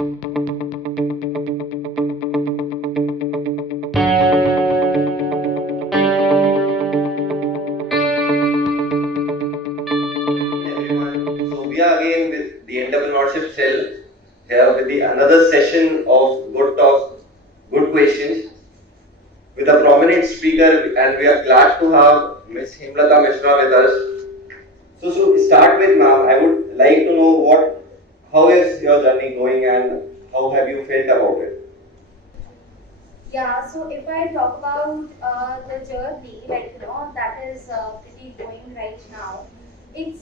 Everyone. So we are again with the entrepreneurship cell here with the another session of good talk, good questions with a prominent speaker, and we are glad to have Ms. Hemlata Mishra with us. So to start with, ma'am, I would like to know how is your journey going and how have you felt about it? Yeah, so if I talk about the journey, that is pretty going right now. It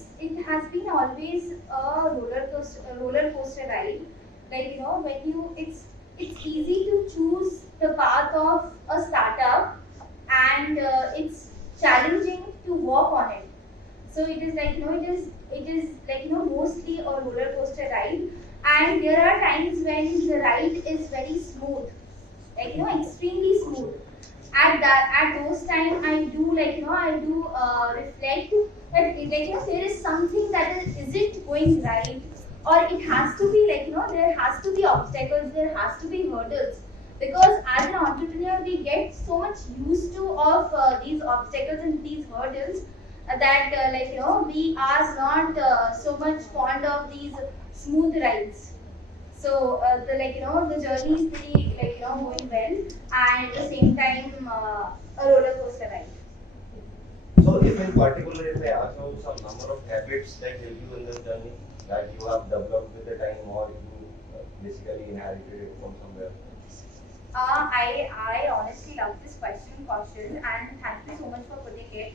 has been always a roller coaster ride. When you it's easy to choose the path of a startup, and it's challenging to walk on it. So it is mostly a roller coaster ride, and there are times when the ride is very smooth, extremely smooth. At those time I do reflect that there is something that isn't going right, or it has to be there has to be obstacles, there has to be hurdles, because as an entrepreneur we get so much used to of these obstacles and these hurdles, that we are not so much fond of these smooth rides. So the journey is pretty going well, and at the same time a roller coaster ride. So if in particular, if I ask you some number of habits that help you in this journey that you have developed with the time or you basically inherited it from somewhere. I honestly love this question, Kaushal, and thank you so much for putting it.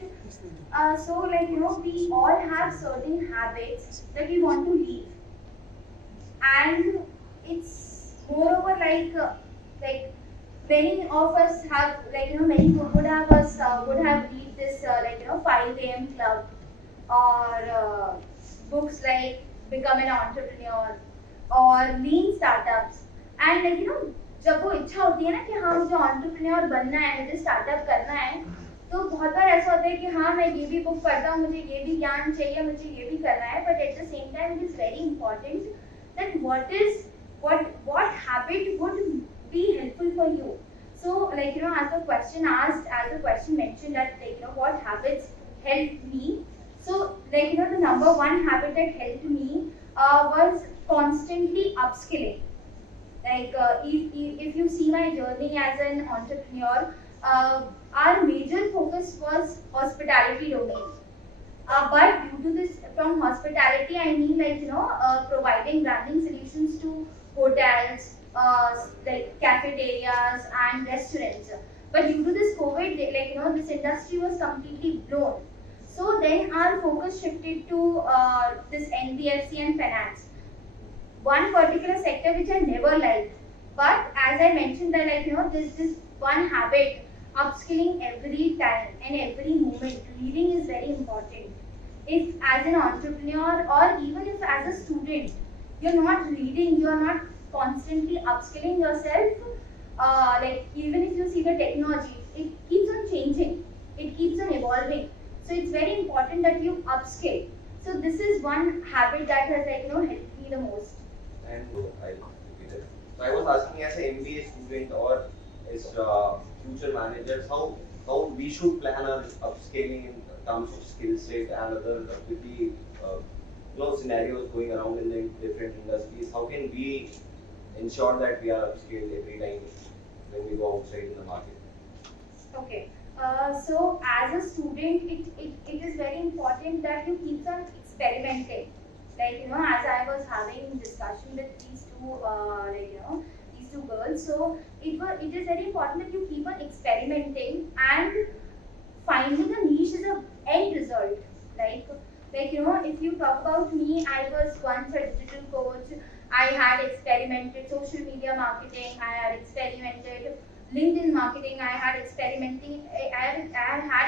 So we all have certain habits that we want to leave, and it's moreover like many of us have many would have us would have read this 5 a.m. club, or books like Become an Entrepreneur or Lean Startups. And जब वो इच्छा होती है ना कि हाँ मुझे entrepreneur बनना है, मुझे startup करना है, तो बहुत बार ऐसा होता है कि हाँ मैं ये भी बुक पढ़ता हूँ, मुझे ये भी ज्ञान चाहिए, मुझे ये भी करना है, but at the same time it is very important that what habit would be helpful for you. So as the question asked, as the question mentioned, that what habits helped me. So the number one habit that helped me was constantly upskilling. If you see my journey as an entrepreneur, our major focus was hospitality domain. But due to this, from hospitality, I mean providing branding solutions to hotels, like cafeterias and restaurants. But due to this COVID, this industry was completely blown. So then our focus shifted to this NBFC and finance, one particular sector which I never liked. But as I mentioned that this one habit, upskilling every time and every moment, reading is very important. If as an entrepreneur or even if as a student, you're not reading, you're not constantly upskilling yourself, even if you see the technology, it keeps on changing, it keeps on evolving. So it's very important that you upskill. So this is one habit that has helped me the most. And I repeat it. So I was asking as an MBA student or as future managers how we should plan our upscaling in terms of skill set and other with the scenarios going around in the different industries. How can we ensure that we are upskilled every time when we go outside in the market? Okay. So as a student, it is very important that you keep on experimenting. As I was having discussion with these two, these two girls. So it is very important that you keep on experimenting and finding a niche is a end result. If you talk about me, I was once a digital coach. I had experimented social media marketing. I had experimented LinkedIn marketing. I had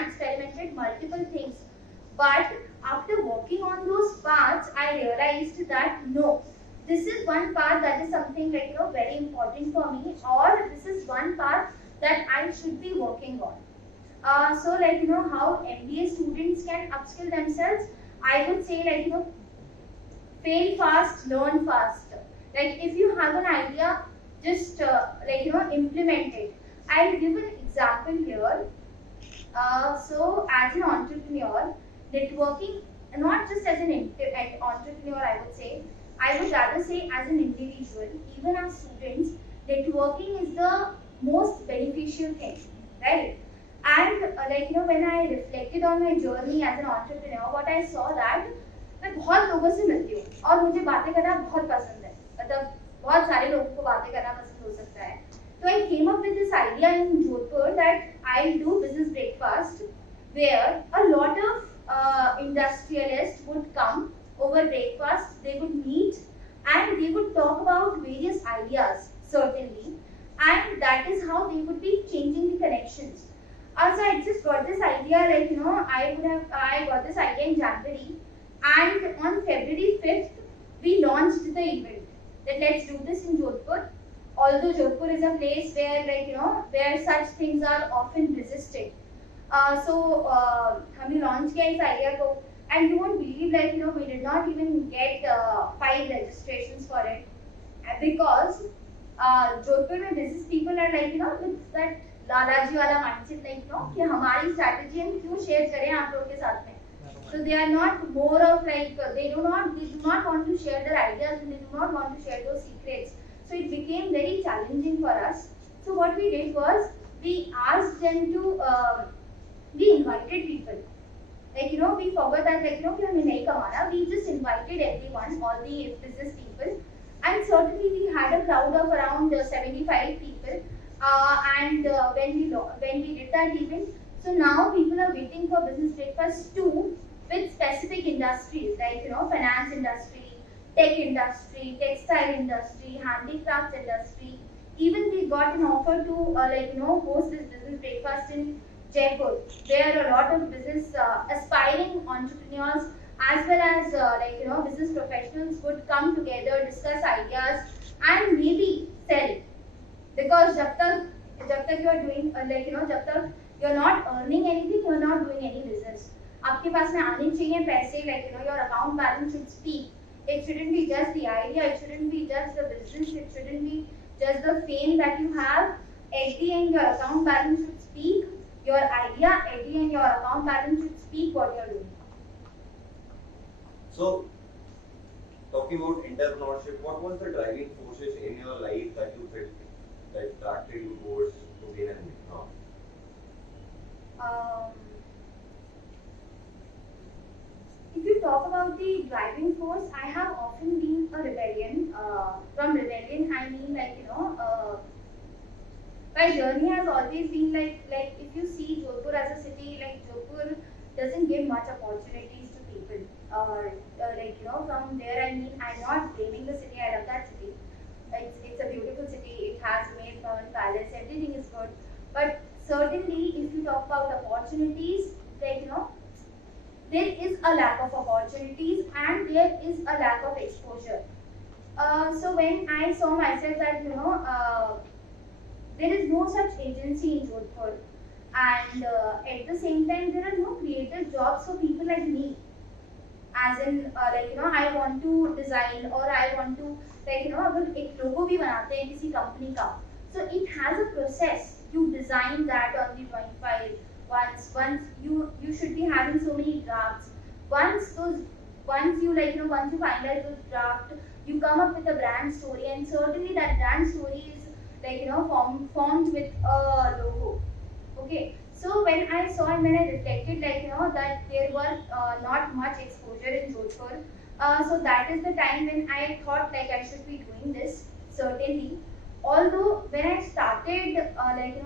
experimented multiple things. But after walking on those paths, I realized that no, this is one path that is something very important for me, or this is one path that I should be working on. So how MBA students can upskill themselves, I would say fail fast, learn fast. Like if you have an idea, just implement it. I'll give an example here. So as an entrepreneur, networking, not just as an entrepreneur, I would say, I would rather say as an individual, even as students, networking is the most beneficial thing, right? And when I reflected on my journey as an entrepreneur, what I saw that मैं बहुत लोगों से मिलती हूँ और मुझे बातें करना बहुत पसंद है, मतलब बहुत सारे लोगों को बातें करना पसंद हो सकता है. So I came up with this idea in Jodhpur that I'll do business breakfast where a lot of industrialists would come over breakfast, they would meet and they would talk about various ideas, certainly, and that is how they would be changing the connections. Also, I just got this idea, I got this idea in January, and on February 5th, we launched the event that let's do this in Jodhpur. Although Jodhpur is a place where where such things are often resisted. So हमने launch किया इस idea को, and you won't believe we did not even get 5 registrations for it, because Jodhpur में business people are with that Lalaji वाला mindset कि हमारी strategy हम क्यों share करें आप लोगों के साथ में. So they are not more of they do not want to share their ideas and they do not want to share those secrets. So it became very challenging for us. So what we did was we asked them to we invited people. We forgot that कि हमें नहीं कमाना. We just invited everyone, all the business people, and certainly we had a crowd of around 75 people. And when we did that event, so now people are waiting for business breakfast too, with specific industries like finance industry, tech industry, textile industry, handicrafts industry. Even we got an offer to host this business breakfast in Jaipur, where a lot of business aspiring entrepreneurs as well as business professionals would come together, discuss ideas, and maybe sell. Because जब तक you are doing जब तक you are not earning anything, you are not doing any business. आपके पास में आने चाहिए पैसे, your account balance should speak. It shouldn't be just the idea, it shouldn't be just the business, it shouldn't be just the fame that you have. At the end, your account balance should speak. Your idea, at the end, your account balance should speak what you are doing. So, talking about entrepreneurship, what was the driving forces in your life that you felt that attracted you towards to being an entrepreneur? If you talk about the driving force, I have often been a rebellion. From rebellion, I mean my journey has always been if you see Jodhpur as a city, Jodhpur doesn't give much opportunities to people. From there, I mean, I'm not blaming the city. I love that city. It's a beautiful city. It has Maid Bhavan Palace. Everything is good. But certainly, if you talk about opportunities, there is a lack of opportunities and there is a lack of exposure. So when I saw myself that there is no such agency in Jodhpur, and at the same time there are no creative jobs for people like me. As in I want to design or I want to अगर एक logo भी बनाते हैं किसी company का, so it has a process. You design that on the drawing file. Once you should be having so many drafts. Once you finalize those drafts, you come up with a brand story, and certainly that brand story is formed with a logo. Okay, so when I saw and when I reflected that there were not much exposure in Jodhpur, so that is the time when I thought I should be doing this, certainly. Although when I started,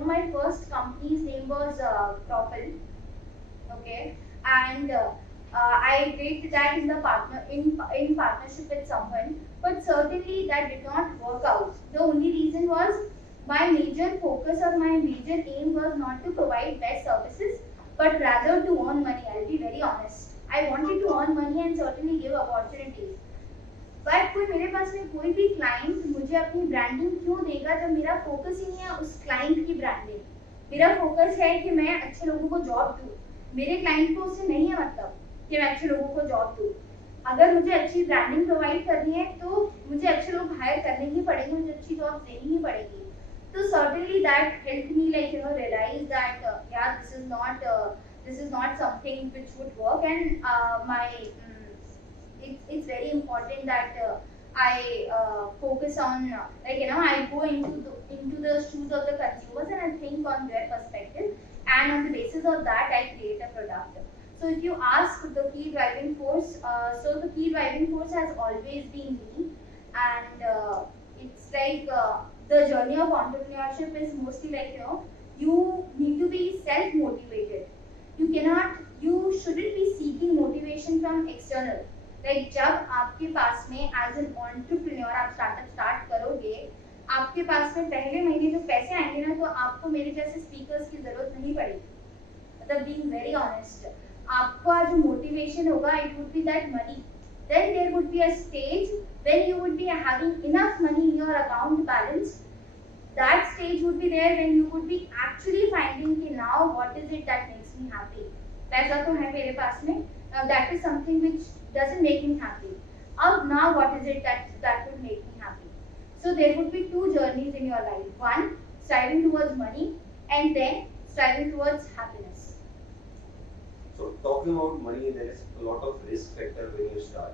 my first company's name was Propel, okay, and I did that in partnership with someone, but certainly that did not work out. The only reason was my major focus or my major aim was not to provide best services, but rather to earn money. I'll be very honest. I wanted to earn money and certainly give opportunities. But कोई मेरे पास में कोई भी client मुझे अपनी branding क्यों देगा जब मेरा फोकस ही नहीं है उस क्लाइंट की ब्रांडिंग. मेरा फोकस है कि मैं अच्छे लोगों को जॉब दूं. मेरे क्लाइंट को उससे नहीं है मतलब कि मैं अच्छे लोगों को जॉब दूं. अगर मुझे अच्छी ब्रांडिंग प्रोवाइड करनी है तो मुझे अच्छे लोग हायर करने ही पड़ेंगे, मुझे अच्छी जॉब देनी ही पड़ेगी. So certainly that helped me realize that yeah, this is not something which would work. And it's very important that I focus on I go into the shoes of the consumers and I think on their perspective, and on the basis of that I create a product. So if you ask the key driving force, so the key driving force has always been me, and it's the journey of entrepreneurship is mostly you need to be self motivated. You shouldn't be seeking motivation from external. जब आपके पास में as an entrepreneur आप startup start करोगे, आपके पास में पहले महीने जो पैसे आएंगे ना, तो आपको मेरे जैसे स्पीकर्स की जरूरत नहीं पड़ेगी. मतलब बीइंग वेरी ऑनेस्ट, आपका जो मोटिवेशन होगा, it would be that money. Then there would be a stage when you would be having enough money in your account balance. That stage would be there when you would be actually finding कि now what is it that makes me happy. पैसा तो है मेरे पास में. Now that is something which doesn't make me happy. Now what is it that would make me happy? So there would be two journeys in your life. One, striving towards money, and then striving towards happiness. So talking about money, there is a lot of risk factor when you start.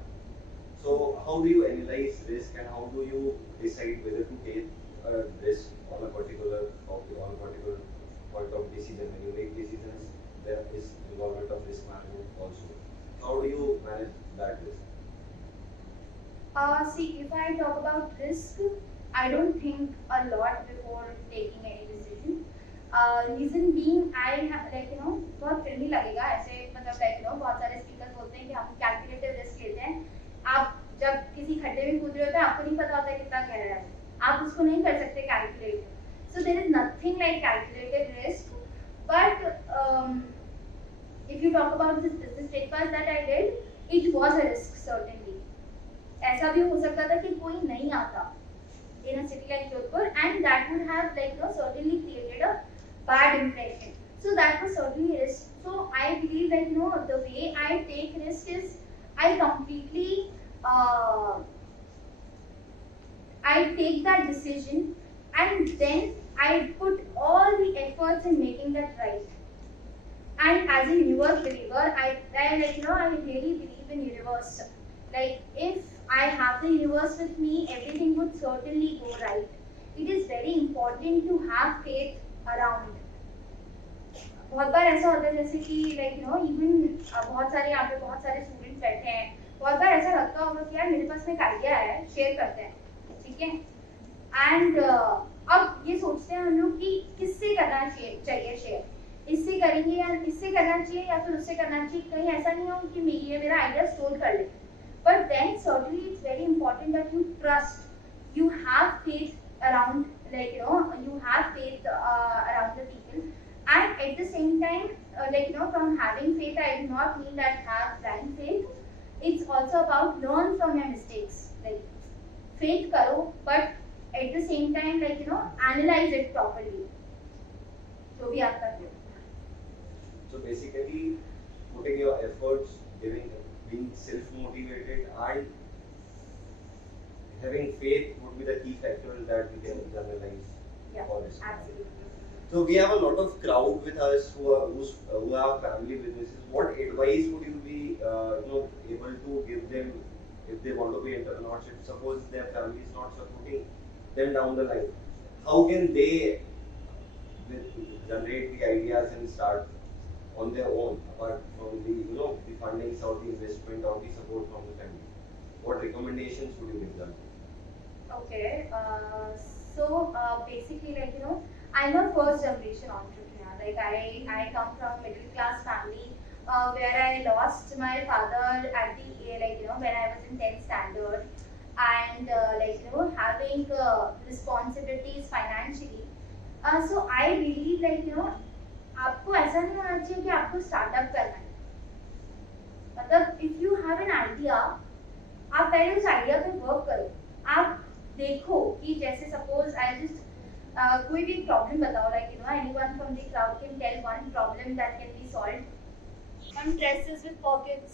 So how do you analyze risk and how do you decide whether to take a risk on a particular topic, on a particular point of decision? When you make decisions, there is involvement of risk management also. How do you manage that risk? See, if I talk about risk, I don't think a lot before taking any decision. Reason being, I बहुत फिल्मी लगेगा ऐसे, मतलब बहुत सारे speakers बोलते हैं कि हम कैलकुलेटिव रिस्क लेते हैं. आप जब किसी खड्डे में कूद रहे होते हैं, आपको नहीं पता होता कितना गहरा है, आप उसको नहीं कर सकते calculate. So there is nothing like calculated risk. But if you talk about this business breakfast that I did, it was a risk certainly. ऐसा भी हो सकता था कि कोई नहीं आता in a city like Jodhpur, and that would have certainly created a bad impression. So that was certainly a risk. So I believe that the way I take risk is I completely I take that decision and then I put all the efforts in making that right. And as a universe believer, I really believe in universe. Like if I have the universe with me, everything would certainly go right. It is very important to have faith around. बहुत बार ऐसा होता है जैसे कि even बहुत सारे यहाँ पे बहुत सारे स्टूडेंट्स बैठे हैं, बहुत बार ऐसा लगता होगा कि यार मेरे पास में एक आइडिया है, शेयर करते हैं, ठीक है. एंड अब ये सोचते हैं हम लोग कि किससे करना चाहिए शेयर, इससे करेंगे या इससे करना चाहिए या फिर उससे करना चाहिए, कहीं ऐसा नहीं हो कि ये मेरा आइडिया स्टोर कर ले. But then certainly it's very important that you trust, you have faith around, you have faith around the people. And at the same time, from having faith, I do not mean that have blind faith. It's also about learn from your mistakes. Faith karo, but at the same time, analyze it properly. So भी आप कर रहे हो. So basically, putting your efforts, being self-motivated and having faith would be the key factors that we can generalize for this. Absolutely. So we have a lot of crowd with us who have family businesses. What advice would you be able to give them if they want to be entrepreneurship? Suppose their family is not supporting them down the line. How can they generate the ideas and start on their own, apart from the the fundings or the investment or the support from the family? What recommendations would you give them? Okay, so basically, I'm a first generation entrepreneur. I come from middle class family where I lost my father at the when I was in 10th standard, and having responsibilities financially. So I believe आपको ऐसा नहीं होना चाहिए कि आपको startup करना है. मतलब if you have an idea, आप पहले उस आइडिया पे वर्क करो. आप देखो कि जैसे सपोज आई जस्ट कोई भी प्रॉब्लम बताओ, anyone from the crowd can tell one problem that can be solved. On dresses with pockets,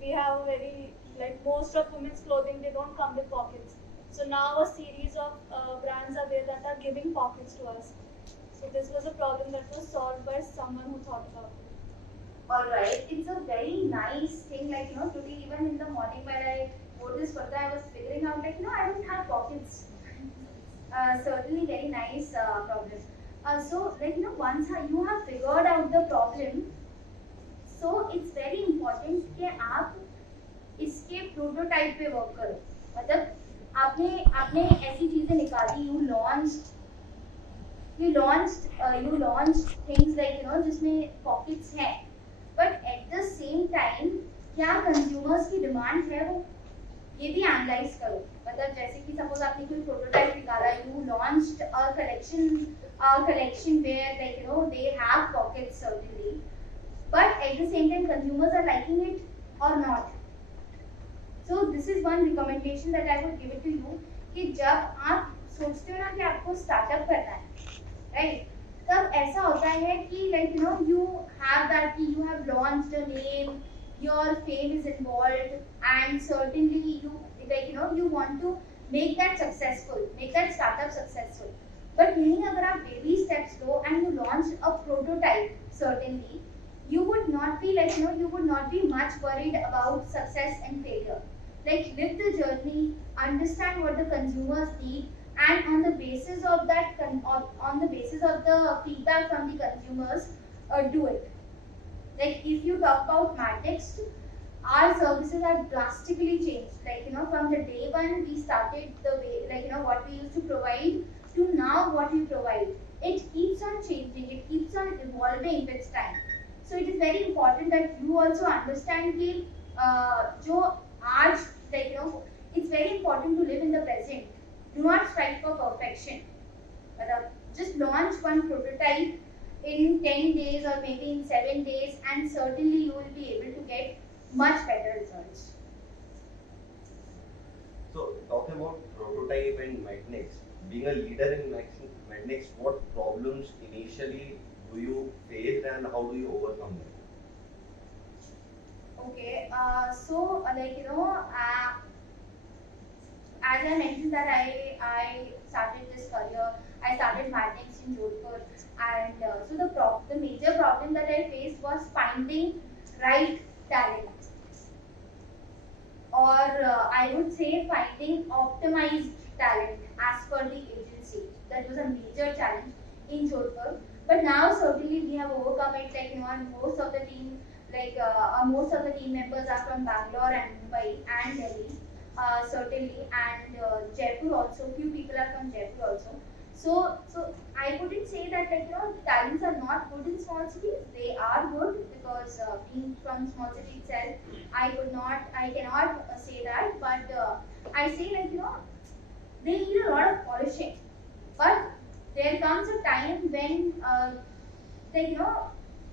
we have a very Like most of women's clothing, they don't come with pockets. So now a series of brands are there that are giving pockets to us. So this was a problem that was solved by someone who thought about it. Alright, it's a very nice thing. Like, today, even in the morning, while I wrote this further, I was figuring out, like, I don't have pockets. Certainly, very nice problem. So, like, once you have figured out the problem, so it's very important कि आप इसके prototype पे work करो. मतलब आपने आपने ऐसी चीजें निकाली, you launched things like जिसमें pockets हैं, but at the same time क्या consumers की demand है वो ये भी एनालाइज करो. मतलब जैसे कि सपोज आपने कोई प्रोटोटाइप निकाला, you launched a collection where like they have pockets certainly, but at the same time consumers are liking it or not. So this is one recommendation that I would give it to you कि जब आप सोचते हो ना कि आपको startup करना है, राइट, तब ऐसा होता है कि like you have that कि you have launched a name, your fame is involved, and certainly you like you want to make that successful, make that startup successful. But नहीं, अगर आप baby steps low and you launch a prototype, certainly you would not be like you would not be much worried about success and failure. Like live the journey, understand what the consumers need, and on the basis of that on the basis of the feedback from the consumers, do it. Like if you talk about Mattext, our services have drastically changed. Like from the day one we started the way like what we used to provide to now what we provide. It keeps on changing. It keeps on evolving with time. So it is very important that you also understand कि जो आज like it's very important to live in the present. Do not strive for perfection. Just launch one prototype in 10 days or maybe in 7 days, and certainly you will be able to get much better results. So, talking about prototype and Mattext, being a leader in Mattext, what problems initially do you face and how do you overcome them? Okay, so as I mentioned that I started this career, I started Mattext in Jodhpur, and so the major problem that I faced was finding right talent, or I would say finding optimized talent as per the agency. That was a major challenge in Jodhpur. But now certainly we have overcome it. Like and most of the team, most of the team members are from Bangalore and Mumbai and Delhi, certainly, and Jaipur also. Few people are from Jaipur also. So I wouldn't say that talents are not good in small cities. They are good because being from small city itself, I cannot say that. But I say they need a lot of polishing. But there comes a time when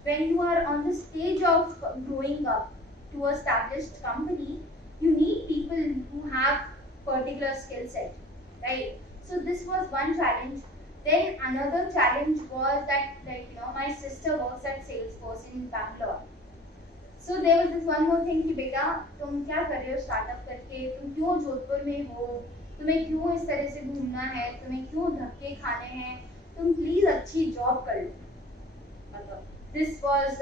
when you are on the stage of growing up to a established company, you need people who have particular skill set, right? So this was one challenge. Then another challenge was that my sister works at Salesforce in Bangalore. So there was this one more thing कि बेटा तुम क्या कर रहे हो startup करके, तुम क्यों जोधपुर में हो, तुम्हें क्यों इस तरह से घूमना है, तुम्हें क्यों धक्के खाने हैं, तुम प्लीज अच्छी जॉब कर लो. मतलब this was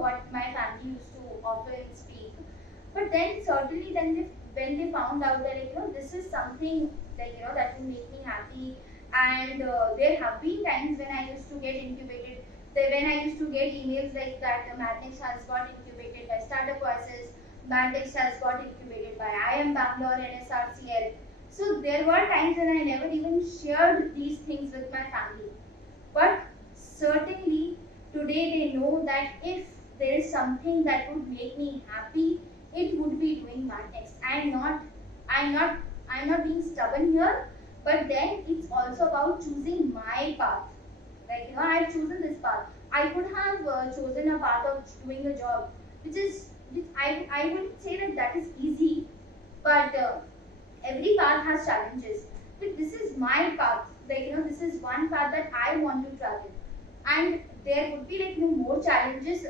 what my family used to often speak. But then certainly when they found out that this is something that will make me happy, and there have been times when I used to get incubated. When I used to get emails like that, Mattext has got incubated by Startup Oasis, Mattext has got incubated by IIM Bangalore and SRCL. So there were times when I never even shared these things with my family. But certainly today they know that if there is something that would make me happy, it would be doing Mattext. I'm not being stubborn here, but then it's also about choosing my path. Like I've chosen this path. I could have chosen a path of doing a job, which I wouldn't say that is easy, but every path has challenges. But this is my path. This is one path that I want to travel, and there would be more challenges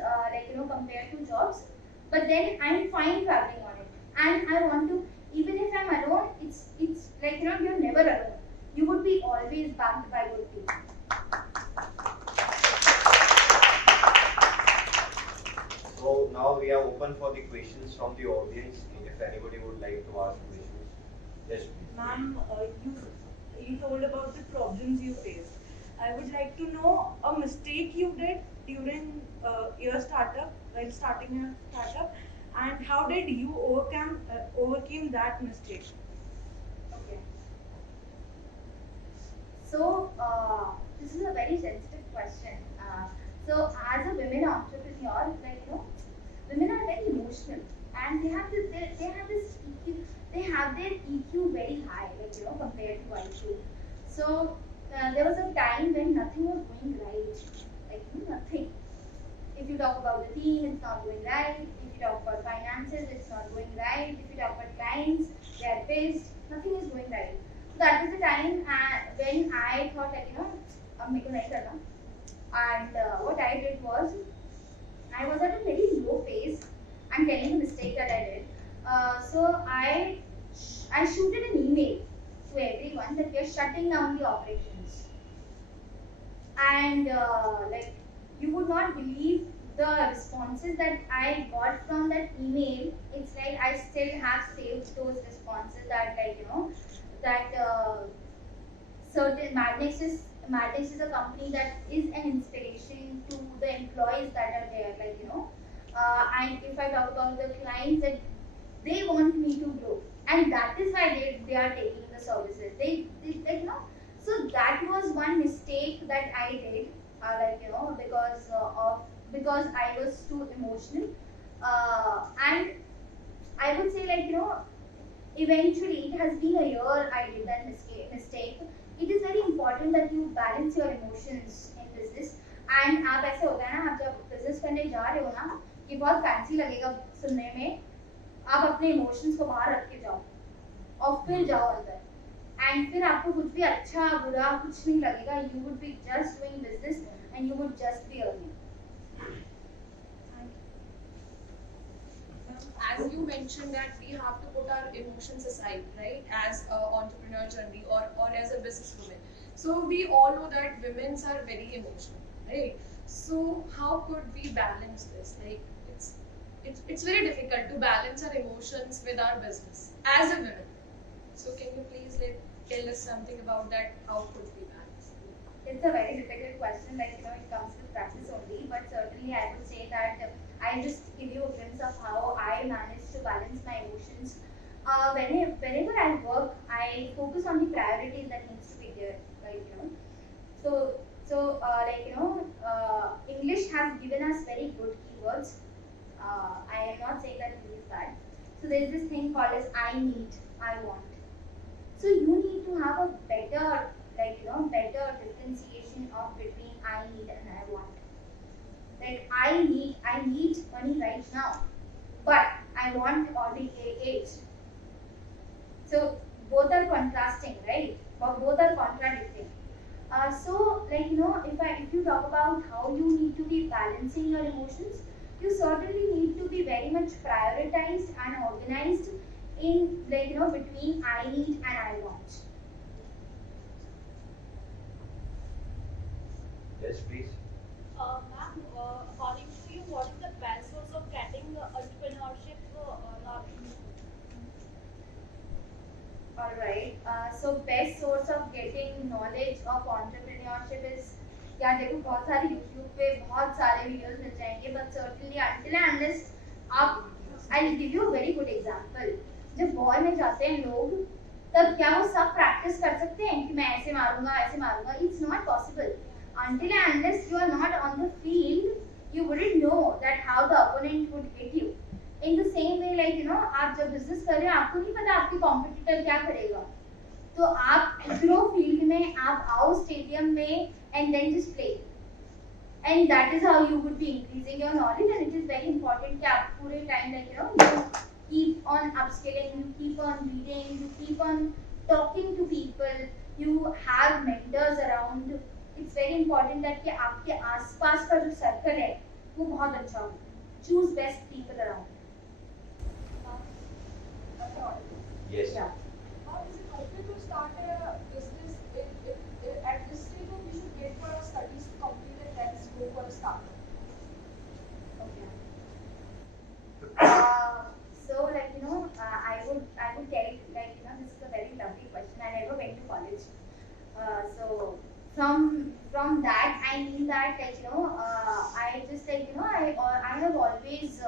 compared to jobs. but then I'm fine traveling on it, and I want to, even if I'm alone, it's like you're never alone. You would be always backed by good people. So now we are open for the questions from the audience. If anybody would like to ask questions, yes, please. Ma'am, you told about the problems you faced. I would like to know a mistake you did during your startup, while starting your startup, and how did you overcame that mistake? Okay. So this is a very sensitive question. So as a women entrepreneur, women are very emotional, and they have this EQ. They have their EQ very high, compared to IQ. So there was a time when nothing was going right, nothing. If you talk about the team, it's not going right. If you talk about finances, it's not going right. If you talk about clients, they are pissed. Nothing is going right. So that was the time when I thought अब मेरे को नहीं करना. And what I did was, I was at a very low phase. I'm telling the mistake that I did. So I shooted an email to everyone that we are shutting down the operations. And you would not believe the responses that I got from that email. It's like I still have saved those responses that certain Madness is a company that is an inspiration to the employees that are there, and if I talk about the clients, that they want me to grow, and that is why they are taking the services. They so that was one mistake that I did, because I was too emotional, and I would say eventually it has been a year I did that mistake. It is very important that you balance your emotions in business. And आप ऐसे होता है ना, आप जब business करने जा रहे हो ना, कि बहुत fancy लगेगा सुनने में, आप अपने emotions को बाहर रख के जाओ और फिर जाओ अंदर, and फिर आपको कुछ भी अच्छा बुरा कुछ नहीं लगेगा. You would be just doing business and you would just be earning. As you mentioned that we have to put our emotions aside, right, as an entrepreneur journey or as a businesswoman. So we all know that women are very emotional, right? So how could we balance this? Like it's very difficult to balance our emotions with our business as a woman. So can you please tell us something about that? How could we balance? It's a very difficult question, it comes with practice only, but certainly I would say that I just give you a glimpse of how I manage to balance my emotions. Whenever I work, I focus on the priorities that needs to be there, English has given us very good keywords. I am not saying that it is bad. So there is this thing called as I need, I want. So you need to have a better differentiation of between I need and I want. I need money right now, but I want early age. So both are contrasting, right? But both are contradicting. If you talk about how you need to be balancing your emotions, you certainly need to be very much prioritized and organized in between I need and I want. Yes, please. Ma'am, according to you, what is the best source of getting entrepreneurship knowledge? Alright, so best source of getting knowledge of entrepreneurship is, यार देखो बहुत सारे YouTube पे बहुत सारे videos मिल जाएंगे, but certainly until and unless आप, I'll give you a very good example. जब war में जाते हैं लोग, तब क्या वो सब practice कर सकते हैं कि मैं ऐसे मारूंगा ऐसे मारूंगा? It's not possible. Until and unless you are not on the field, you wouldn't know that how the opponent would hit you. In the same way, आप जब business कर रहे हो, आपको नहीं पता आपके competitor क्या करेगा. तो आप उतरो field में, आप आओ stadium में, and then just play. And that is how you would be increasing your knowledge, and it is very important कि आप पूरे time you keep on upskilling, you keep on reading, you keep on talking to people, you have mentors around. It's very important that कि आपके आसपास का जो circle है वो बहुत अच्छा हो. Choose best people around. Am I audible? Yes. Yeah. Is it okay to start a business at this stage, or we should wait for our studies to complete and then go for a startup? Okay. So I would tell this is a very lovely question. I never went to college. So from that I mean that I just I have always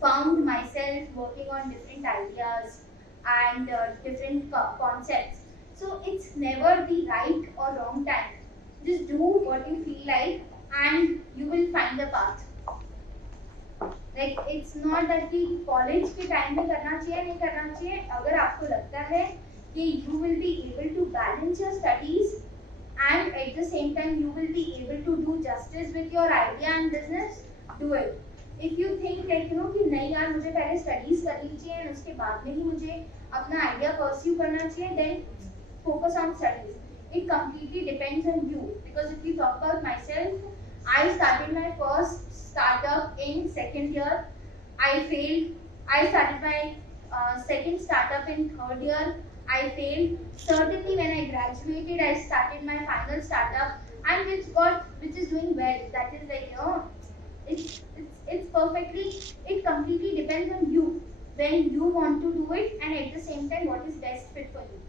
found myself working on different ideas and different concepts. So it's never the right or wrong time. Just do what you feel like, and you will find the path. Like it's not that कि college के time में करना चाहिए नहीं करना चाहिए. अगर आपको लगता है कि you will be able to balance your studies and at the same time you will be able to do justice with your idea and business, do it. If you think कि नहीं यार मुझे पहले studies करनी चाहिए और उसके बाद में ही मुझे अपना idea pursue करना चाहिए, then focus on studies. It completely depends on you, because if you talk about myself, I started my first startup in second year. I failed. I started my second startup in third year. I failed. Certainly, when I graduated, I started my final startup, and which is doing well. That is it's perfectly. It completely depends on you when you want to do it, and at the same time, what is best fit for you.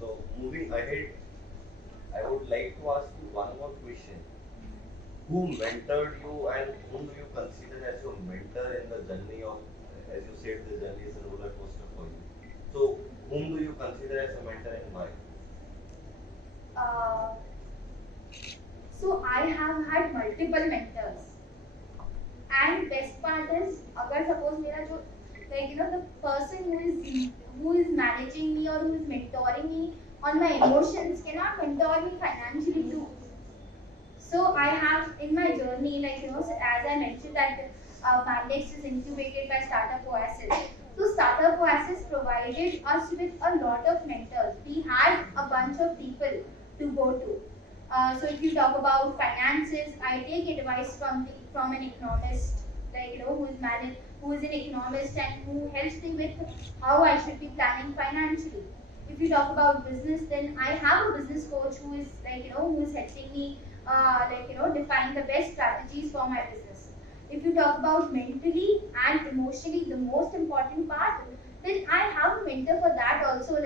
So moving ahead, I would like to ask you one more question. Who mentored you and whom do you consider as your mentor in the journey of, as you said, the journey is a roller coaster for you. So whom do you consider as a mentor and why? So I have had multiple mentors, and best part is, अगर suppose मेरा जो the person who is managing me or who is mentoring me on my emotions cannot mentor me financially too. So I have in my journey, as I mentioned that Mandex is incubated by Startup Oasis. So Startup Oasis provided us with a lot of mentors. We had a bunch of people to go to. So if you talk about finances, I take advice from an economist, who is an economist and who helps me with how I should be planning financially. If you talk about business, then I have a business coach who is who is helping me define the best strategies for my business. If you talk about mentally and emotionally, the most important part, then I have a mentor for that also,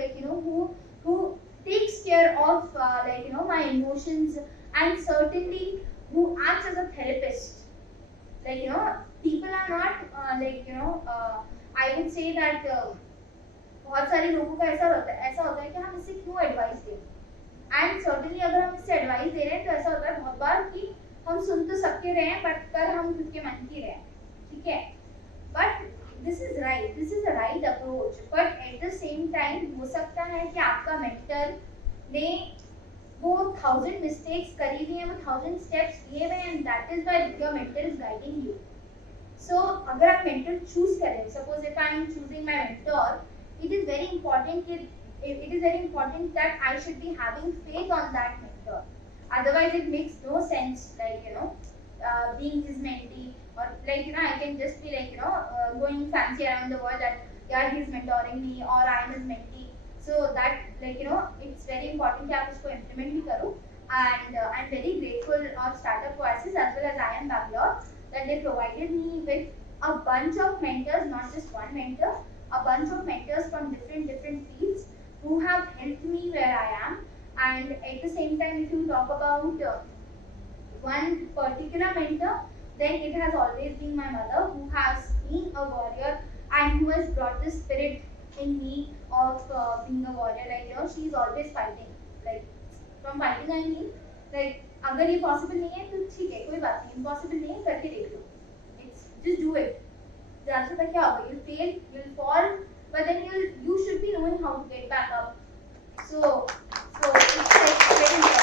who takes care of my emotions, and certainly who acts as a therapist. People are not I would say that बहुत सारे लोगों का ऐसा होता है कि हम इससे क्यों एडवाइस दें, एंड सर्टेनली अगर हम इससे एडवाइस दे रहे हैं तो ऐसा होता है बहुत बार कि हम सुन तो सबके रहे हैं बट कर हम खुद के मन की रहे हैं, ठीक है. But this is a right approach, but at the same time हो सकता है कि आपका मेंटर ने वो 1000 मिस्टेक्स करी हुई हैं, वो 1000 स्टेप्स लिए हुए हैं, and that is why your mentor is guiding you. So अगर आप मेंटर चूज करें, suppose if I am choosing my mentor, it is very important that I should be having faith on that mentor. Otherwise it makes no sense being his mentee, or I can just be going fancy around the world that yeah he's mentoring me or I am his mentee. So that it's very important कि आप उसको implement भी करो. And I'm very grateful of Startup Oasis as well as IIM Bangalore that they provided me with a bunch of mentors, not just one mentor, a bunch of mentors from different fields who have helped me where I am. And at the same time, if you talk about one particular mentor, then it has always been my mother, who has been a warrior and who has brought the spirit in me of being a warrior. She is always fighting. From fighting I mean अगर ये possible नहीं है तो ठीक है, कोई बात नहीं, impossible नहीं है, करके देख लो. Just do it. ज़्यादा से क्या होगा? You'll fail, you'll fall, but then you should be knowing how to get back up. So it's very important.